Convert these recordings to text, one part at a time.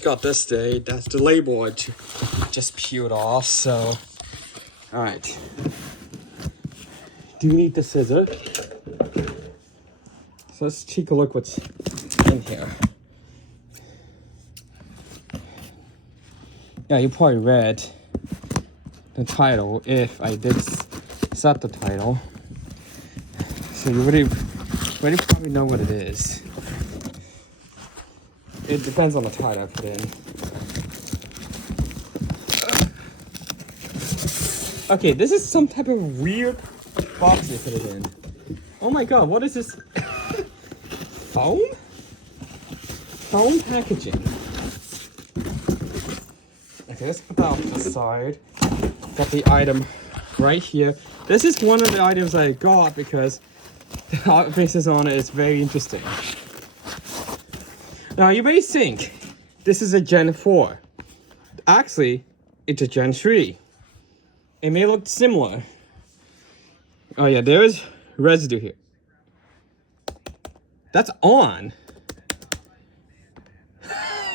got this day. That's the label I just peeled off. So, all right. Do you need the scissor? So let's take a look what's in here. Yeah, you probably read the title if I did set the title. So you already probably know what it is. It depends on the title I put in. Okay, this is some type of weird box they put it in. Oh my god, what is this? Foam? Foam packaging. Okay, let's put that off to the side. Got the item right here. This is one of the items I got because the art pieces on it is very interesting. Now you may think this is a Gen 4. Actually, it's a Gen 3. It may look similar. Oh yeah, there is residue here. That's on.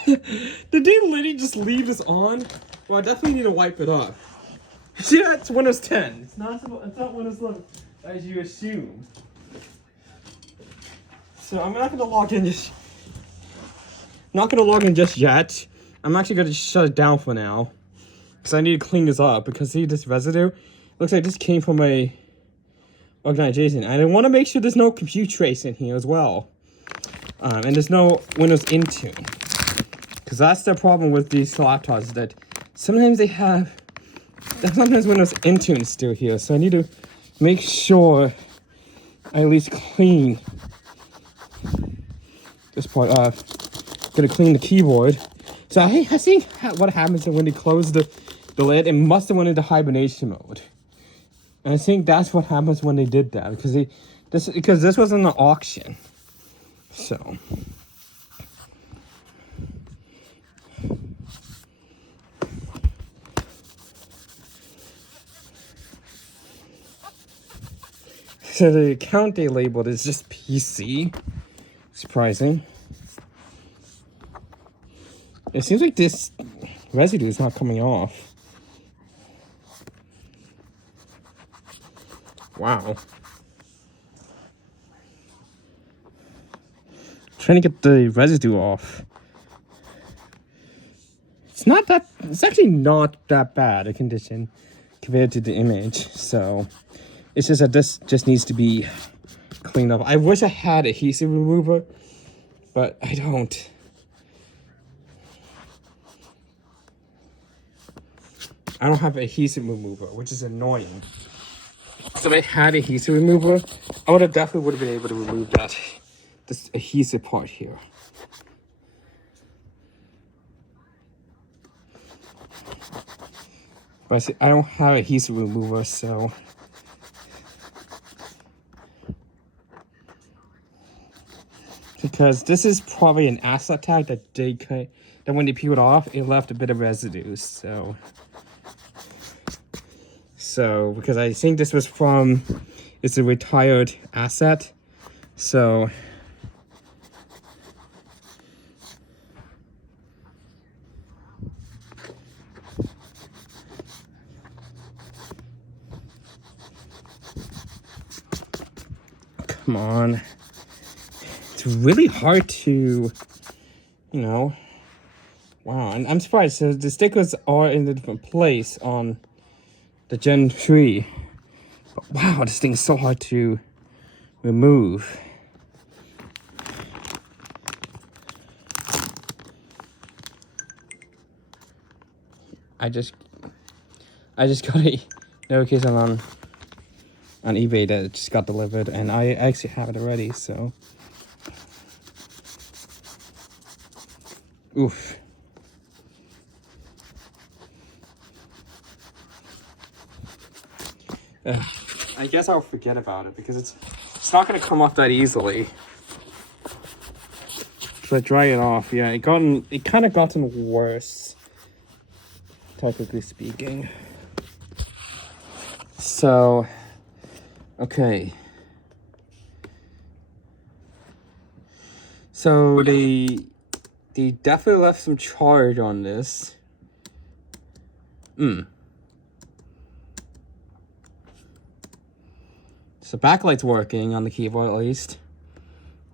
Did they literally just leave this on? Well, I definitely need to wipe it off. See, that's Windows 10. It's not Windows 11, as you assume. So I'm not gonna log in just. Not gonna log in just yet. I'm actually gonna shut it down for now, because I need to clean this up. Because see, this residue looks like this came from a organization, and I want to make sure there's no compute trace in here as well, and there's no Windows Intune. Because that's the problem with these laptops, that sometimes they have, sometimes Windows Intune is still here. So I need to make sure I at least clean this part off. Gonna clean the keyboard. So I think what happens is when they close the lid, it must have went into hibernation mode. And I think that's what happens when they did that, because this was an auction. So. So the account they labeled is just PC. Surprising. It seems like this residue is not coming off. Wow. Trying to get the residue off. It's actually not that bad a condition compared to the image. So it's just that this just needs to be cleaned up. I wish I had adhesive remover, but I don't. I don't have adhesive remover, which is annoying. So if I had adhesive remover, I would have definitely been able to remove this adhesive part here. But see, I don't have adhesive remover, so. Because this is probably an asset tag that when they peeled off, it left a bit of residue, so. Because I think this was it's a retired asset, so. Come on. It's really hard to, wow, and I'm surprised. So the stickers are in a different place on the Gen 3. But wow, this thing is so hard to remove. I just got a notification on eBay that it just got delivered, and I actually have it already, so. Oof. I guess I'll forget about it because it's not gonna come off that easily. So I dry it off. Yeah, it kind of gotten worse, technically speaking. So, okay. So They definitely left some charge on this. So backlight's working on the keyboard at least.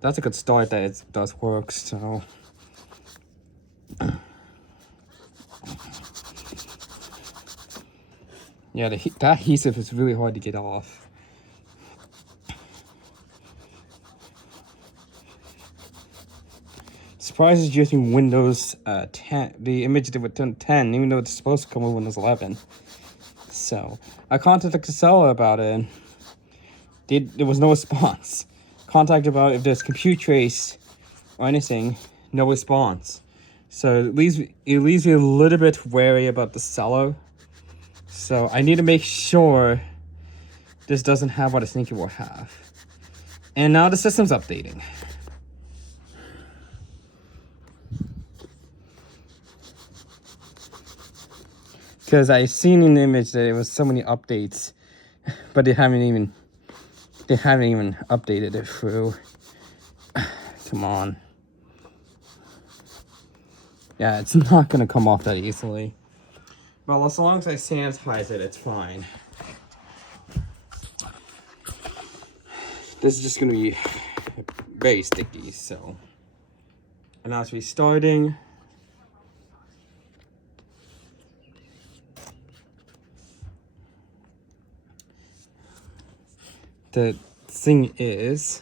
That's a good start that it does work, so. Yeah, that adhesive is really hard to get off. Surprised it's using Windows 10, the image did with 10, even though it's supposed to come with Windows 11. So, I contacted the seller about it. There was no response. Contacted about if there's compute trace or anything, no response. So it leaves me a little bit wary about the seller. So I need to make sure this doesn't have what I think it will have. And now the system's updating. Because I seen in the image that it was so many updates, but they haven't even updated it through. Come on. Yeah, it's not gonna come off that easily. Well, as long as I sanitize it, it's fine. This is just gonna be very sticky, so. And now it's restarting. The thing is,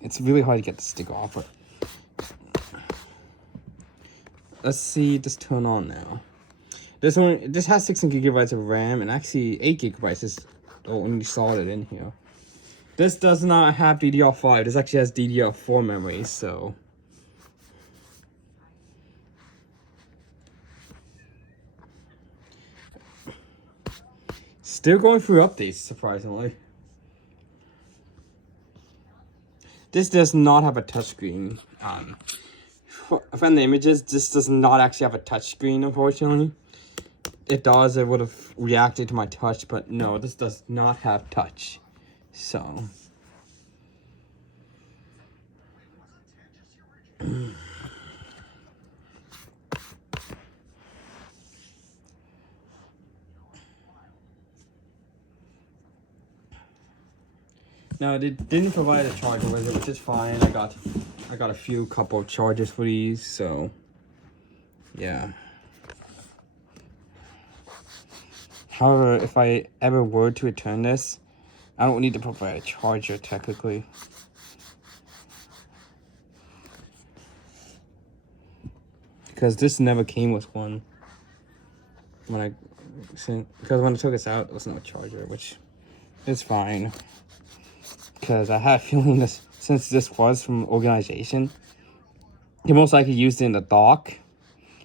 it's really hard to get the stick off. But let's see this turn on now. This has 16 gigabytes of RAM and actually 8 gigabytes is only solid in here. This does not have DDR5. This actually has DDR4 memory, so. Still going through updates, surprisingly. This does not have a touchscreen. From the images, this does not actually have a touchscreen, unfortunately. If it does, it would have reacted to my touch, but no, this does not have touch. So. No, they didn't provide a charger with it, which is fine. I got a couple of chargers for these, so yeah. However, if I ever were to return this, I don't need to provide a charger technically. Because this never came with one. Because when I took this out, there was no charger, which is fine. Because I had a feeling this, since this was from organization, they most likely used it in the dock,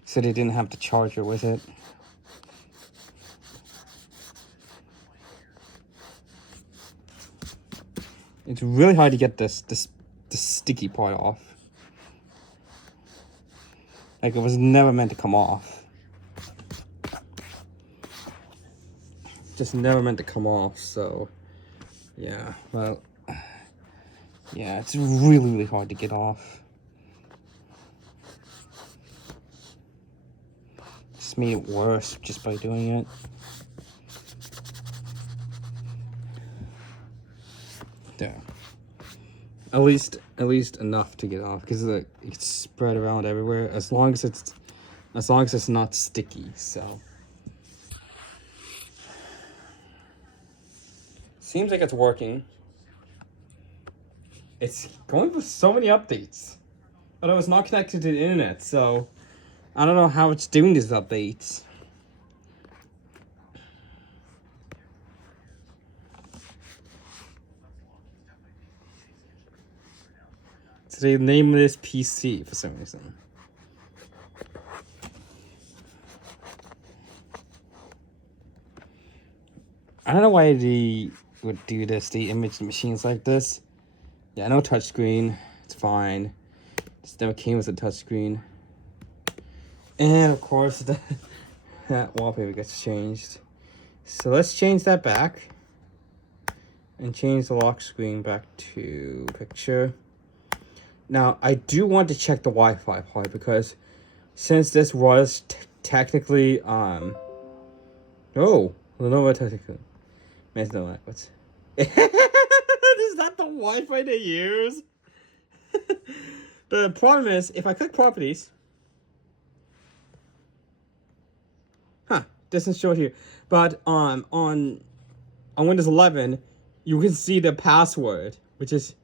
so they didn't have the charger with it. It's really hard to get this sticky part off. Like, it was never meant to come off. Just never meant to come off, so yeah, well, yeah, it's really hard to get off. Just made it worse just by doing it. Yeah. At least enough to get off, because it's spread around everywhere. As long as it's not sticky. So seems like it's working. It's going with so many updates, but I was not connected to the internet, so I don't know how it's doing these updates. So they named this PC for some reason. I don't know why they would do this. They image machines like this. Yeah, no touchscreen. It's fine. This never came with a touchscreen. And of course, that wallpaper gets changed. So let's change that back. and change the lock screen back to picture. Now, I do want to check the Wi-Fi part because since this was technically, oh, Lenovo technically. Man's no that. What's is that the Wi-Fi they use? The problem is, if I click properties, doesn't show here. But on Windows 11, you can see the password, which is,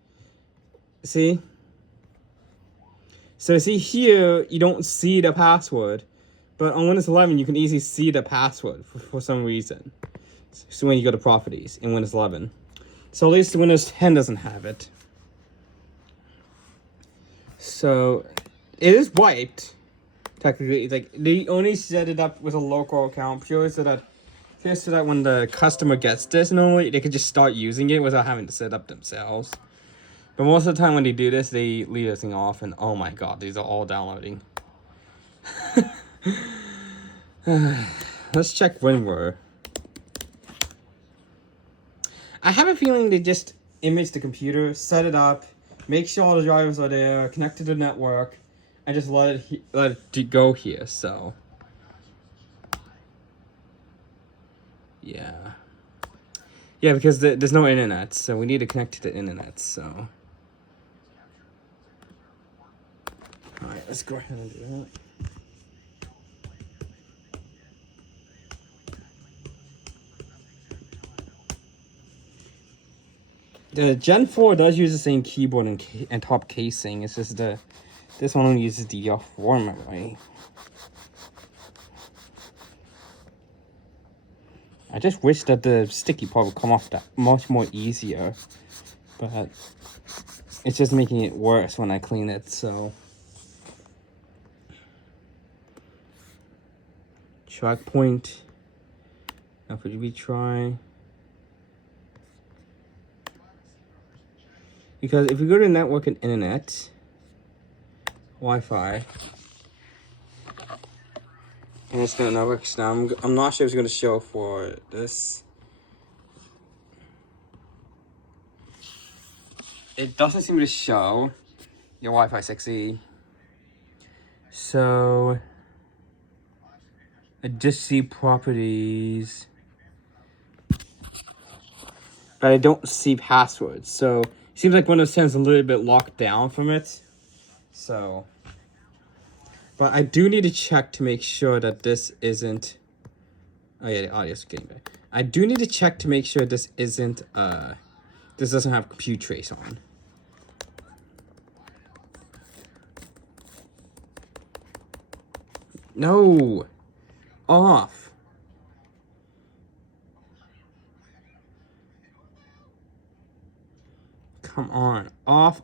see? So see here, you don't see the password, but on Windows 11, you can easily see the password for some reason. So when you go to properties in Windows 11. So at least Windows 10 doesn't have it. So it is wiped. Technically, like they only set it up with a local account purely so that when the customer gets this, normally they could just start using it without having to set it up themselves. But most of the time when they do this, they leave this thing off, and oh my god, these are all downloading. Let's check WinRAR. I have a feeling they just image the computer, set it up, make sure all the drivers are there, connect to the network, and just let it go here. So yeah, because there's no internet, so we need to connect to the internet. So all right, let's go ahead and do that. The Gen 4 does use the same keyboard and top casing. It's just this one only uses DDR4 memory. I just wish that the sticky part would come off that much more easier, but it's just making it worse when I clean it. So track point. Now for retry. Because if you go to network and internet, Wi-Fi, and it's gonna network now. I'm not sure if it's gonna show for this. It doesn't seem to show your Wi-Fi 6E. So I just see properties, but I don't see passwords. So it seems like Windows 10 is a little bit locked down from it. So, but I do need to check to make sure that this isn't. Oh yeah, the audio's getting better. I do need to check to make sure this isn't. This doesn't have compute trace on. No, off. Come on, off.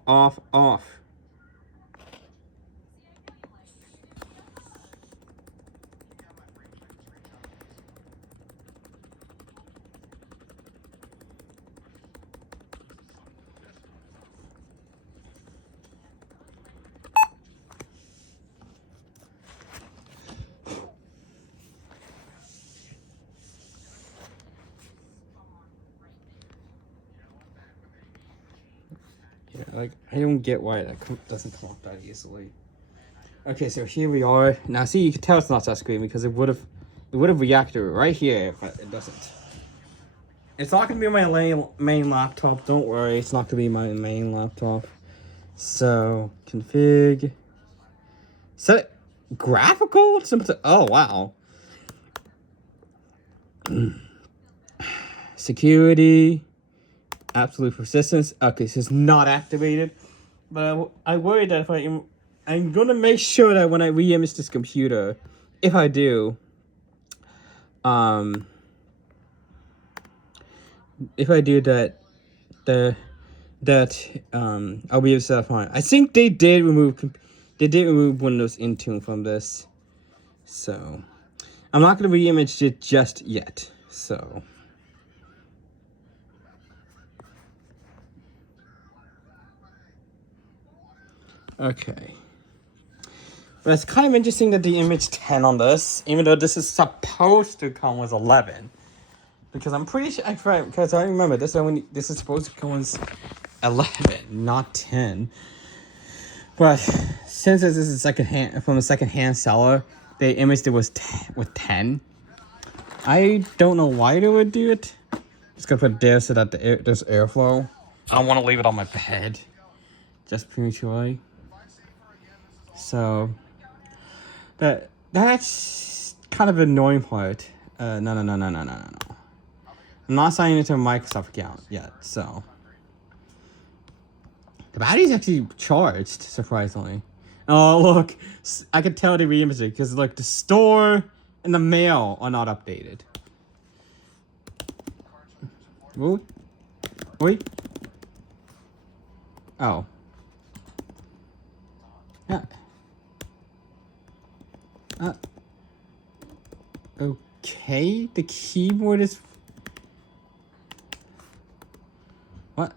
Yeah, like I don't get why that doesn't come off that easily. Okay, so here we are. Now see, you can tell it's not touchscreen because it would have reacted right here, but it doesn't. It's not gonna be my main laptop. Don't worry, it's not gonna be my main laptop. So config, set graphical. Oh wow. Security, absolute persistence. Okay, so it's not activated, but I worry that if I'm gonna make sure that when I re-image this computer, if I do, I'll be able to set fine. I think they did remove Windows Intune from this, so I'm not gonna re-image it just yet. So okay. But it's kind of interesting that they image 10 on this, even though this is supposed to come with 11. Because I'm pretty sure, because I remember this this is supposed to go in 11, not 10. But since this is from a second-hand seller, they imaged it was with 10. I don't know why they would do it. Just gonna put it there so that there's airflow. I don't want to leave it on my bed, just prematurely. So, that's kind of an annoying part. No. I'm not signing into a Microsoft account yet, so. The battery's actually charged, surprisingly. Oh, look. I could tell they reimaged it, because, look, the store and the mail are not updated. Ooh. Wait. Oh. Yeah. Okay, the keyboard is... What?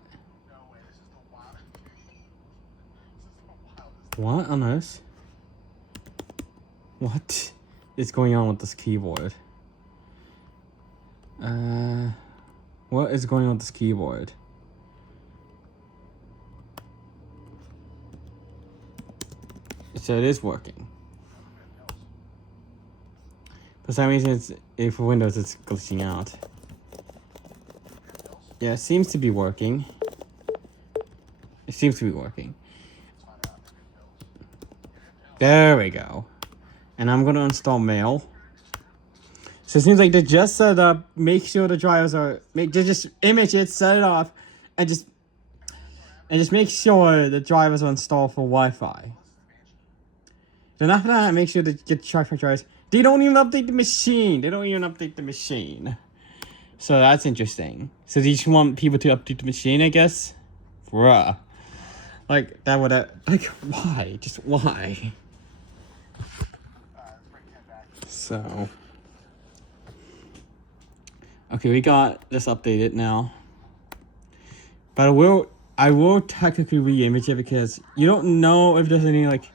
What on earth? What is going on with this keyboard? What is going on with this keyboard? So it is working. For some reason, for Windows, it's glitching out. Yeah, it seems to be working. It seems to be working. There we go. And I'm going to install Mail. So it seems like they just set up, make sure the drivers are, just image it, set it off, and just make sure the drivers are installed for Wi-Fi. Then after that, make sure to get charged for drivers. They don't even update the machine. So that's interesting. So they just want people to update the machine, I guess? Bruh. Like, that would, like, why? Just why? So. Okay, we got this updated now. But I will technically re-image it because you don't know if there's any, like,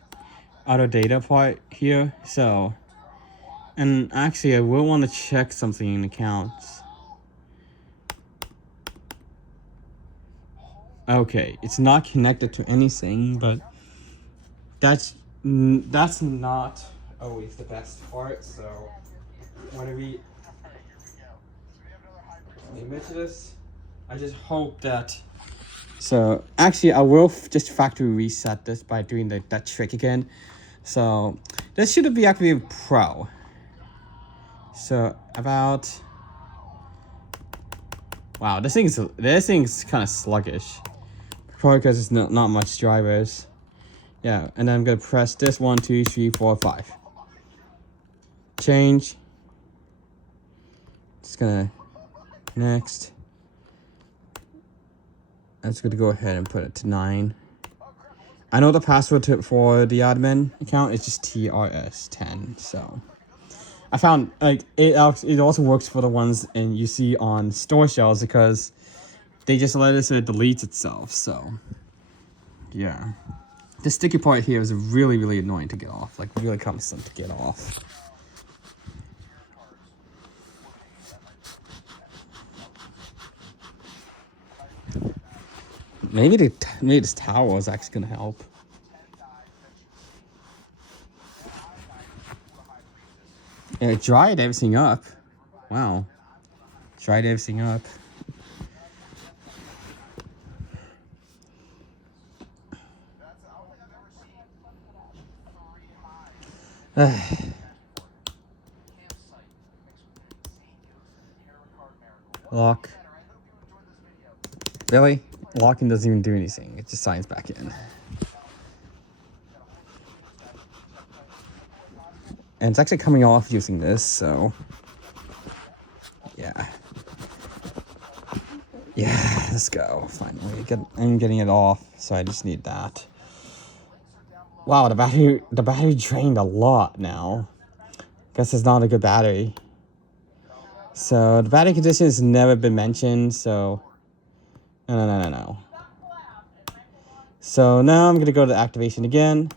auto data part here, so. And actually, I will want to check something in accounts. Okay, it's not connected to anything, but that's not always the best part. So when we image this, I just hope that. So actually, I will just factory reset this by doing that trick again. So this should be actually a pro. So about. Wow, this thing's kind of sluggish. Probably because it's not much drivers. Yeah, and then I'm gonna press this 1, 2, 3, 4, 5. Change. Just gonna next. I'm just gonna go ahead and put it to 9. I know the password for the admin account is just TRS10. So I found like it also works for the ones you see on store shelves because they just let it delete itself. So yeah, the sticky part here is really, really annoying to get off. Like really cumbersome to get off. Maybe this towel is actually gonna help. Yeah, it dried everything up. Wow, dried everything up. Lock. Really? Locking doesn't even do anything. It just signs back in. And it's actually coming off using this, so yeah. Yeah, let's go. Finally, I'm getting it off, so I just need that. Wow, the battery drained a lot now. Guess it's not a good battery. So the battery condition has never been mentioned, so no. So now I'm gonna go to activation again.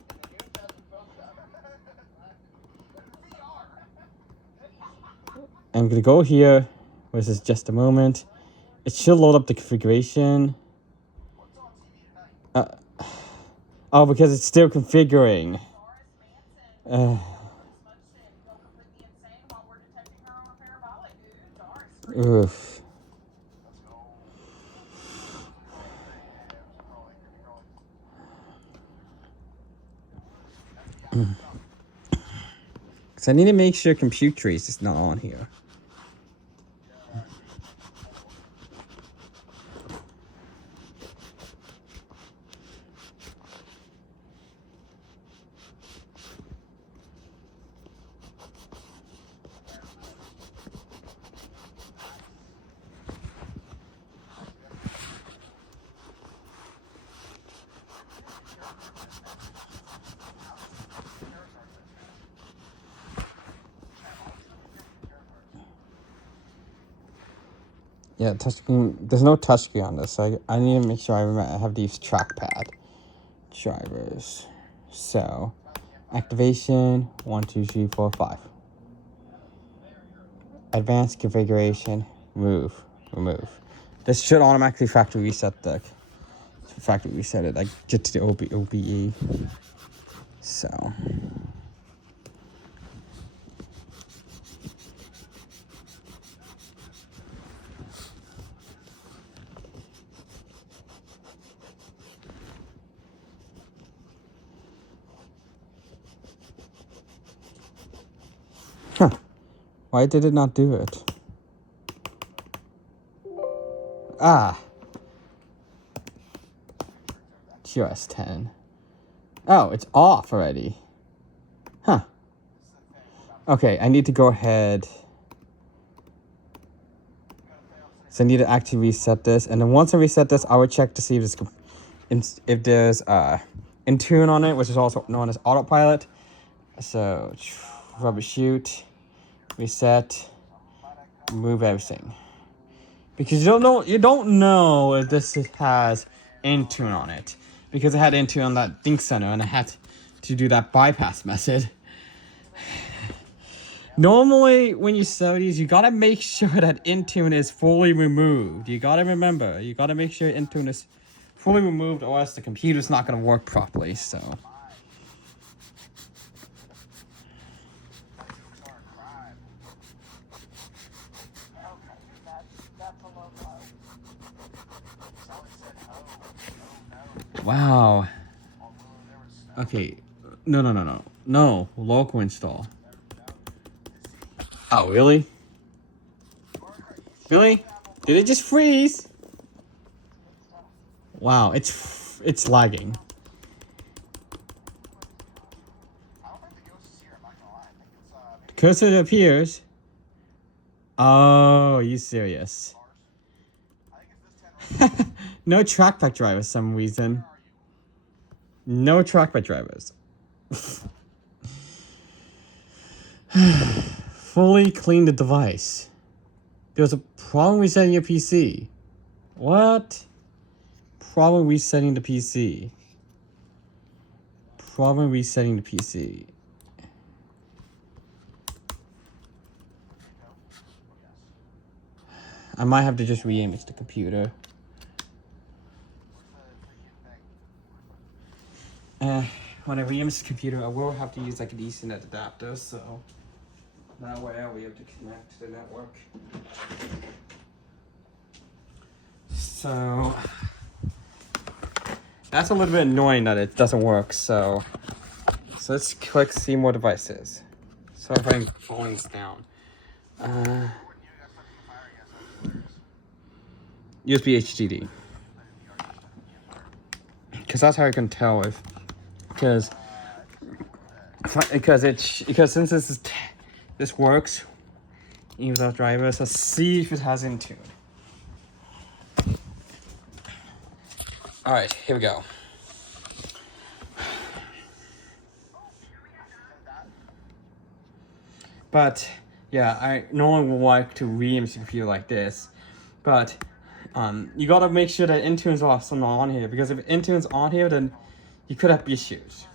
I'm gonna go here, Which is just a moment. It should load up the configuration. Oh, because it's still configuring. Oof. Because I need to make sure compute trace is not on here. Yeah, touchscreen. There's no touchscreen on this, so I need to make sure I have these trackpad drivers. So, activation 1, 2, 3, 4, 5. Advanced configuration, remove. This should automatically factory reset it. I get to the OBE. So. Huh. Why did it not do it? GOS 10. Oh, it's off already. Huh. Okay, I need to go ahead. So I need to actually reset this. And then once I reset this, I will check to see if there's Intune on it, which is also known as autopilot. So troubleshoot, reset, remove everything. Because you don't know if this has Intune on it. Because it had Intune on that Think Center and I had to do that bypass method. Normally, when you sell these, you gotta make sure that Intune is fully removed. You gotta remember, you gotta make sure Intune is fully removed or else the computer's not gonna work properly, so. Wow. Okay. No. Local install. Oh, really? Really? Did it just freeze? Wow, it's lagging. The cursor appears. Oh, are you serious? No trackpad drivers for some reason. No trackpad drivers. Fully clean the device. There's a problem resetting your PC. What? Problem resetting the PC. Problem resetting the PC. I might have to just re-image the computer. When I re-image the computer, I will have to use like an Ethernet adapter, so that way I'll be able to connect to the network. So that's a little bit annoying that it doesn't work. So let's click see more devices. So if I'm falling this down, USB HDD, because that's how I can tell if because since this works even without drivers. Let's see if it has Intune. All right, here we go. But yeah, I normally would like to re-image the computer like this, but you gotta make sure that Intune's also not on here, because if Intune's on here, then you could have issues.